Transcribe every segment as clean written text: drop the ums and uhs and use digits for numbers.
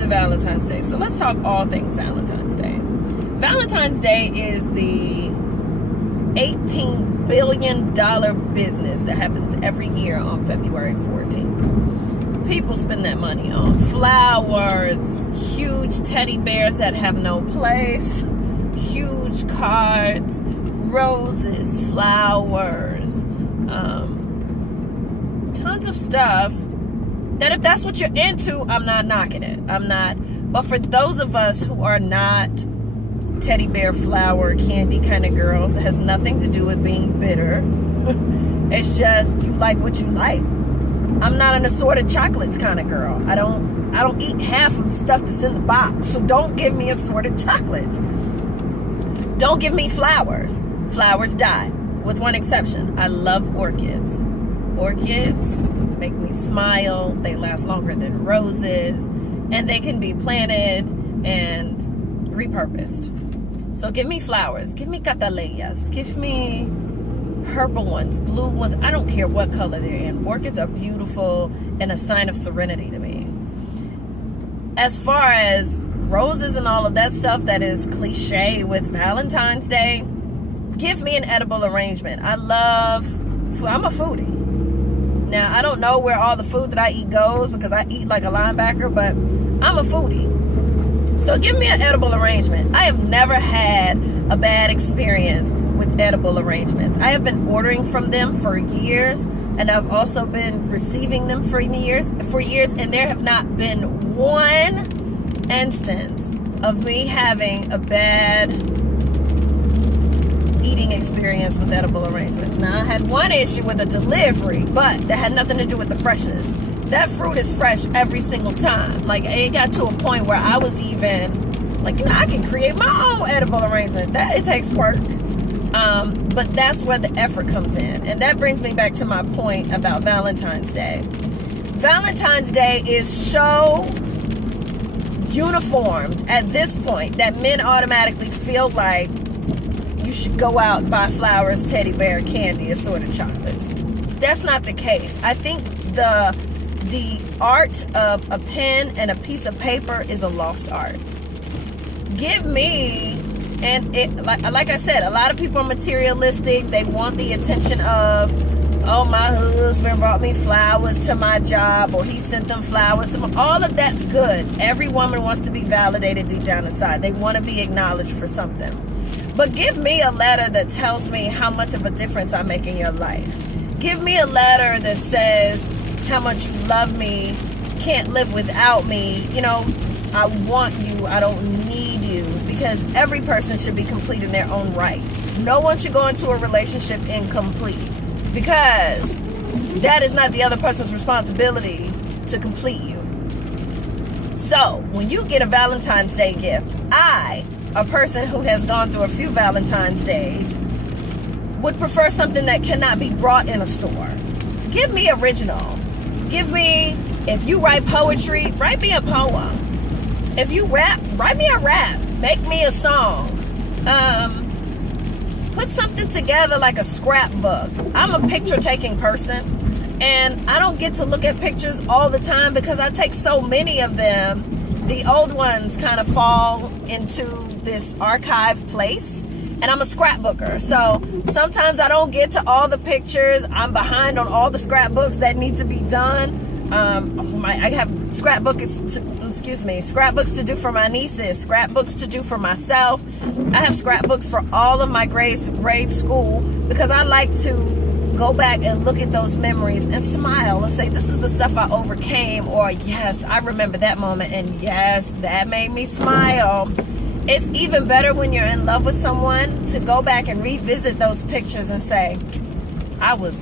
into Valentine's Day. So let's talk all things Valentine's Day. Valentine's Day is the $18 billion business that happens every year on February 14th. People spend that money on flowers, huge teddy bears that have no place, huge cards, roses, flowers, tons of stuff that if that's what you're into, I'm not knocking it. I'm not. But for those of us who are not teddy bear, flower, candy kind of girls, it has nothing to do with being bitter. It's just you like what you like. I'm not an assorted chocolates kind of girl. I don't eat half of the stuff that's in the box. So don't give me assorted chocolates. Don't give me flowers. Flowers die, with one exception. I love orchids. Orchids make me smile. They last longer than roses, and they can be planted and repurposed. So give me flowers. Give me cataleas. Give me purple ones, blue ones. I don't care what color they're in. Orchids are beautiful and a sign of serenity to me. As far as roses and all of that stuff that is cliche with Valentine's Day, give me an edible arrangement. I'm a foodie. Now, I don't know where all the food that I eat goes because I eat like a linebacker, but I'm a foodie. So give me an edible arrangement. I have never had a bad experience with edible arrangements. I have been ordering from them for years, and I've also been receiving them for years, and there have not been one instance of me having a bad eating experience with edible arrangements. Now, I had one issue with a delivery, but that had nothing to do with the freshness. That fruit is fresh every single time. Like, it got to a point where I was even like, I can create my own edible arrangement. That it takes work. But that's where the effort comes in. And that brings me back to my point about Valentine's Day. Valentine's Day is so uniformed at this point that men automatically feel like you should go out and buy flowers, teddy bear, candy, assorted chocolates. That's not the case. I think the art of a pen and a piece of paper is a lost art. Give me, and it, like I said, a lot of people are materialistic. They want the attention of, oh, my husband brought me flowers to my job, or he sent them flowers. All of that's good. Every woman wants to be validated deep down inside. They want to be acknowledged for something. But give me a letter that tells me how much of a difference I make in your life. Give me a letter that says how much you love me, can't live without me. You know, I want you, I don't need you. Because every person should be complete in their own right. No one should go into a relationship incomplete. Because that is not the other person's responsibility to complete you. So, when you get a Valentine's Day gift, I, a person who has gone through a few Valentine's Days, would prefer something that cannot be brought in a store. Give me original. Give me, if you write poetry, write me a poem. If you rap, write me a rap. Make me a song. Put something together like a scrapbook. I'm a picture-taking person, and I don't get to look at pictures all the time because I take so many of them. The old ones kind of fall into this archive place, and I'm a scrapbooker. So sometimes I don't get to all the pictures. I'm behind on all the scrapbooks that need to be done. I have scrapbooks to do for my nieces, scrapbooks to do for myself. I have scrapbooks for all of my grades to grade school because I like to go back and look at those memories and smile and say, this is the stuff I overcame, or yes, I remember that moment, and yes, that made me smile. It's even better when you're in love with someone to go back and revisit those pictures and say, I was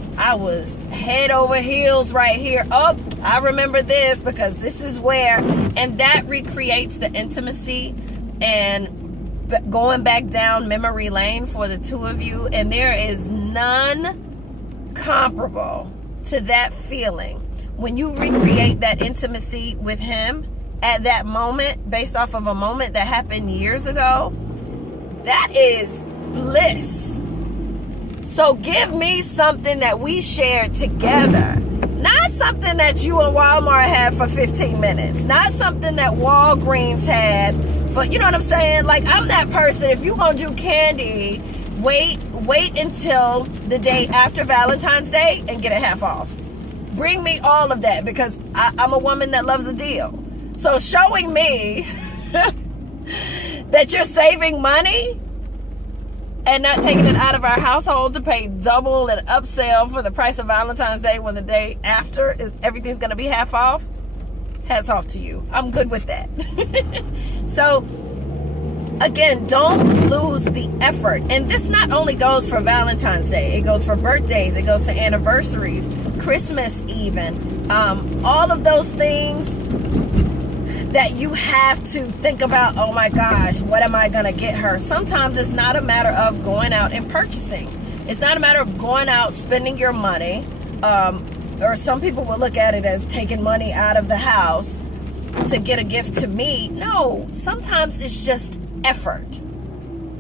head over heels right here. Oh, I remember this because this is where, and that recreates the intimacy and going back down memory lane for the two of you. And there is none comparable to that feeling when you recreate that intimacy with him at that moment based off of a moment that happened years ago. That is bliss. So give me something that we shared together. Not something that you and Walmart had for 15 minutes. Not something that Walgreens had for, you know what I'm saying? Like, I'm that person. If you're going to do candy, wait until the day after Valentine's Day and get it half off. Bring me all of that, because I'm a woman that loves a deal. So showing me that you're saving money and not taking it out of our household to pay double and upsell for the price of Valentine's Day, when the day after everything's going to be half off, hats off to you. I'm good with that. So again, don't lose the effort. And this not only goes for Valentine's Day, it goes for birthdays, it goes for anniversaries, Christmas even. All of those things that you have to think about, oh my gosh, what am I going to get her? Sometimes it's not a matter of going out and purchasing. It's not a matter of going out, spending your money. Or some people will look at it as taking money out of the house to get a gift to me. No, sometimes it's just effort.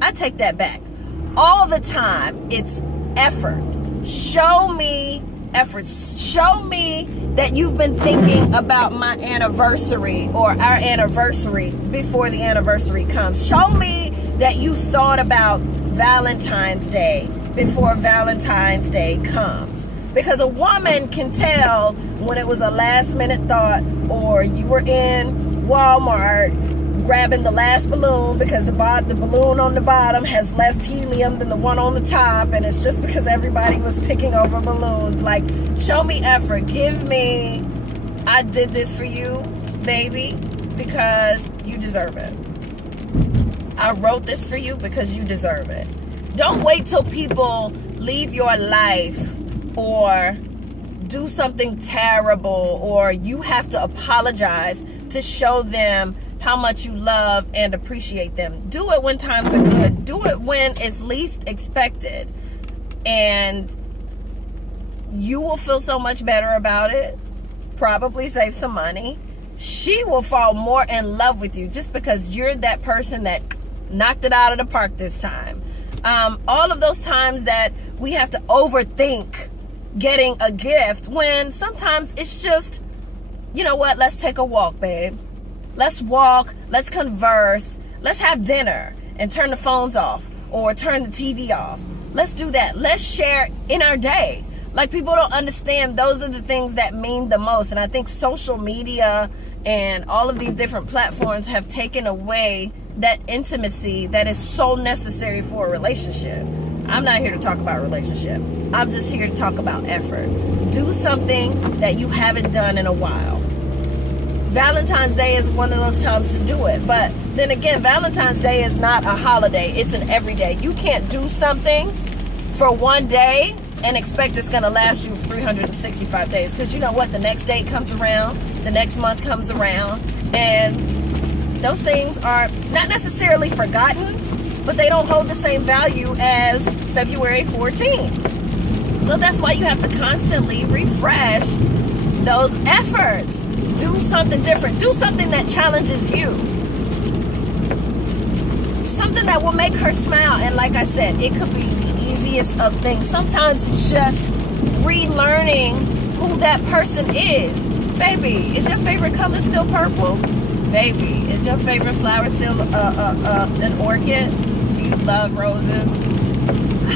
I take that back. All the time, it's effort. Show me effort. Show me that you've been thinking about my anniversary or our anniversary before the anniversary comes. Show me that you thought about Valentine's Day before Valentine's Day comes. Because a woman can tell when it was a last minute thought, or you were in Walmart grabbing the last balloon because the balloon on the bottom has less helium than the one on the top, and it's just because everybody was picking over balloons. Like, show me effort. Give me, I did this for you, baby, because you deserve it. I wrote this for you because you deserve it. Don't wait till people leave your life or do something terrible, or you have to apologize to show them how much you love and appreciate them. Do it when times are good. Do it when it's least expected. And you will feel so much better about it. Probably save some money. She will fall more in love with you just because you're that person that knocked it out of the park this time. All of those times that we have to overthink getting a gift, when sometimes it's just, you know what, let's take a walk, babe. Let's walk, let's converse, let's have dinner and turn the phones off or turn the TV off. Let's do that. Let's share in our day. Like, people don't understand, those are the things that mean the most. And I think social media and all of these different platforms have taken away that intimacy that is so necessary for a relationship. I'm not here to talk about relationship. I'm just here to talk about effort. Do something that you haven't done in a while. Valentine's Day is one of those times to do it. But then again, Valentine's Day is not a holiday. It's an everyday. You can't do something for one day and expect it's going to last you 365 days. Because you know what? The next day comes around. The next month comes around. And those things are not necessarily forgotten, but they don't hold the same value as February 14th. So that's why you have to constantly refresh those efforts. Do something different. Do something that challenges you. Something that will make her smile. And like I said, it could be the easiest of things. Sometimes it's just relearning who that person is. Baby, is your favorite color still purple? Baby, is your favorite flower still an orchid? Do you love roses?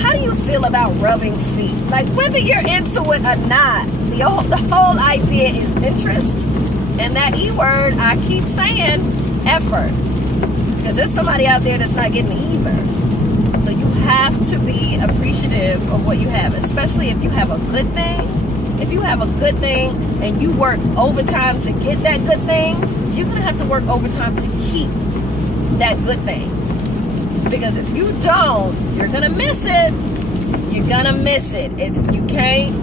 How do you feel about rubbing feet? Like, whether you're into it or not, the whole idea is interest. And that E word, I keep saying, effort. Because there's somebody out there that's not getting it either. So you have to be appreciative of what you have, especially if you have a good thing. If you have a good thing and you worked overtime to get that good thing, you're going to have to work overtime to keep that good thing. Because if you don't, you're going to miss it. You're going to miss it. You can't,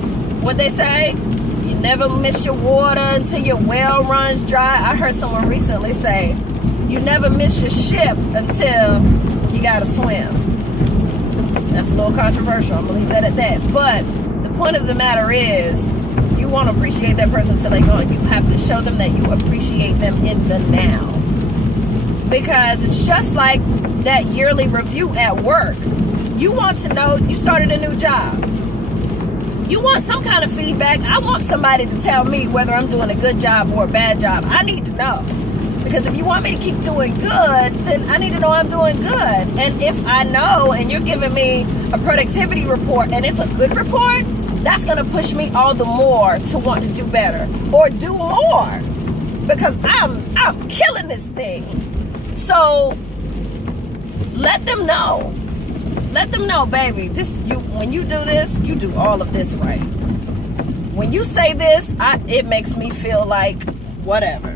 what they say, you never miss your water until your well runs dry. I heard someone recently say, you never miss your ship until you got to swim. That's a little controversial. I'm going to leave that at that. But the point of the matter is, you want to appreciate that person until they're gone. You have to show them that you appreciate them in the now. Because it's just like that yearly review at work. You want to know, you started a new job. You want some kind of feedback. I want somebody to tell me whether I'm doing a good job or a bad job. I need to know. Because if you want me to keep doing good, then I need to know I'm doing good. And if I know and you're giving me a productivity report and it's a good report, that's going to push me all the more to want to do better or do more. Because I'm killing this thing. So let them know. Let them know, baby, when you do this, you do all of this right. When you say this, it makes me feel like whatever.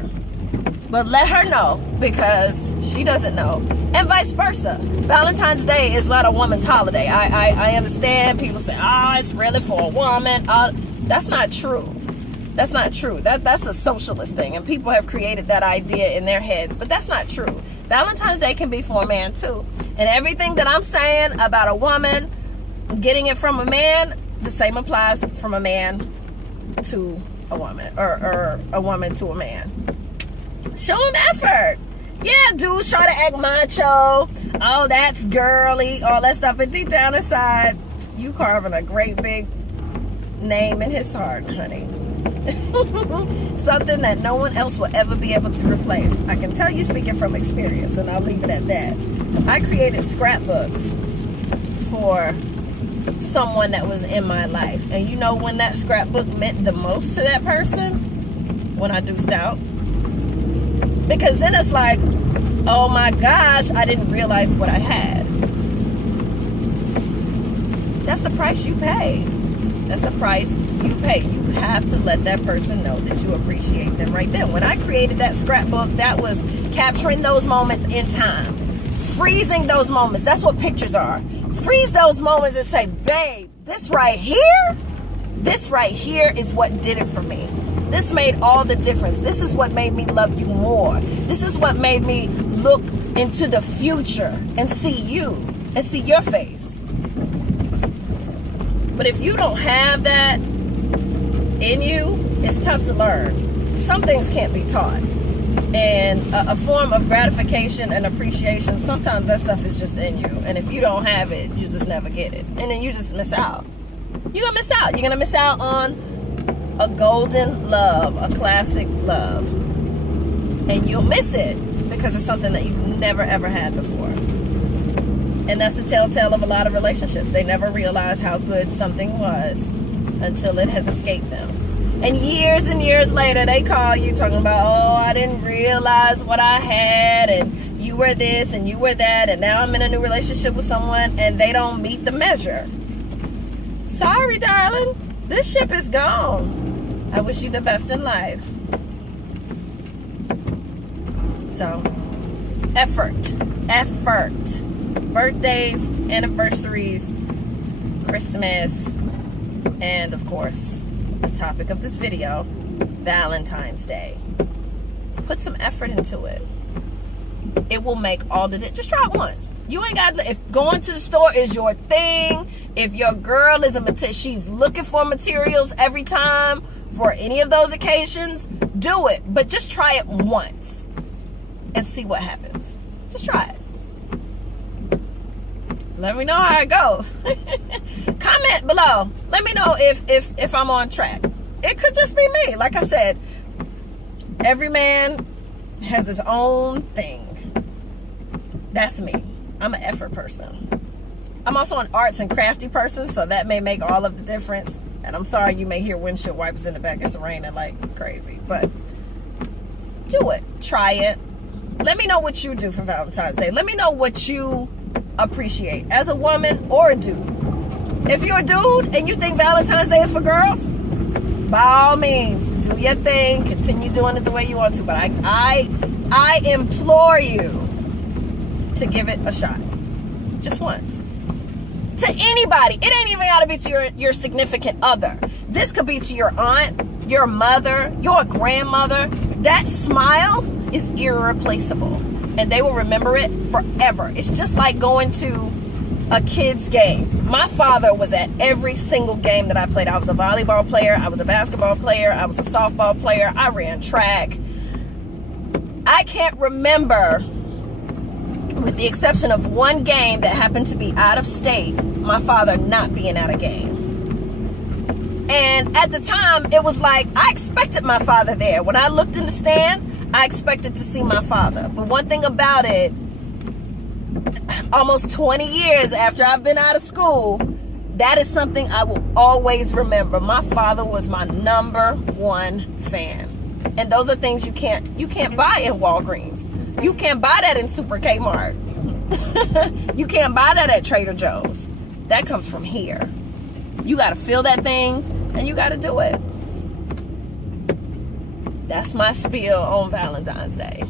But let her know, because she doesn't know. And vice versa. Valentine's Day is not a woman's holiday. I understand people say, it's really for a woman. That's not true. That's not true. That's a socialist thing. And people have created that idea in their heads. But that's not true. Valentine's Day can be for a man too. And everything that I'm saying about a woman getting it from a man, the same applies from a man to a woman, or a woman to a man. Show him effort. Yeah, dudes try to act macho. Oh, that's girly, all that stuff. But deep down inside, you carving a great big name in his heart, honey. Something that no one else will ever be able to replace. I can tell you, speaking from experience, and I'll leave it at that. I created scrapbooks for someone that was in my life. And you know when that scrapbook meant the most to that person? When I deuced out. Because then it's like, oh my gosh, I didn't realize what I had. That's the price you pay. That's the price you pay. You have to let that person know that you appreciate them right there. When I created that scrapbook, that was capturing those moments in time. Freezing those moments. That's what pictures are. Freeze those moments and say, babe, this right here is what did it for me. This made all the difference. This is what made me love you more. This is what made me look into the future and see you and see your face. But if you don't have that in you, it's tough to learn. Some things can't be taught. And a form of gratification and appreciation, sometimes that stuff is just in you. And if you don't have it, you just never get it. And then you just miss out. You're going to miss out. You're going to miss out on a golden love, a classic love. And you'll miss it because it's something that you've never ever had before. And that's the telltale of a lot of relationships. They never realize how good something was until it has escaped them. And years later, they call you talking about, oh, I didn't realize what I had, and you were this and you were that, and now I'm in a new relationship with someone, and they don't meet the measure. Sorry, darling. This ship is gone. I wish you the best in life. So, effort. Birthdays, anniversaries, Christmas, and of course, the topic of this video, Valentine's Day. Put some effort into it. It will make all the difference. Just try it once. You ain't got, if going to the store is your thing, if your girl is she's looking for materials every time for any of those occasions, do it. But just try it once and see what happens. Just try it. Let me know how it goes. Comment below. Let me know if I'm on track. It could just be me. Like I said, every man has his own thing. That's me. I'm an effort person. I'm also an arts and crafty person, so that may make all of the difference. And I'm sorry you may hear windshield wipers in the back. It's raining like crazy. But do it. Try it. Let me know what you do for Valentine's Day. Let me know what you appreciate as a woman or a dude. If you're a dude and you think Valentine's Day is for girls, by all means, do your thing. Continue doing it the way you want to. But I implore you to give it a shot. Just once. To anybody. It ain't even got to be to your significant other. This could be to your aunt, your mother, your grandmother. That smile is irreplaceable. And they will remember it forever. It's just like going to a kid's game. My father was at every single game that I played. I was a volleyball player. I was a basketball player. I was a softball player. I ran track. I can't remember, with the exception of one game that happened to be out of state, my father not being at a game. And at the time, it was like, I expected my father there. When I looked in the stands, I expected to see my father. But one thing about it, almost 20 years after I've been out of school, that is something I will always remember. My father was my #1 fan. And those are things you can't buy in Walgreens. You can't buy that in Super Kmart. You can't buy that at Trader Joe's. That comes from here. You got to feel that thing, and you got to do it. That's my spiel on Valentine's Day.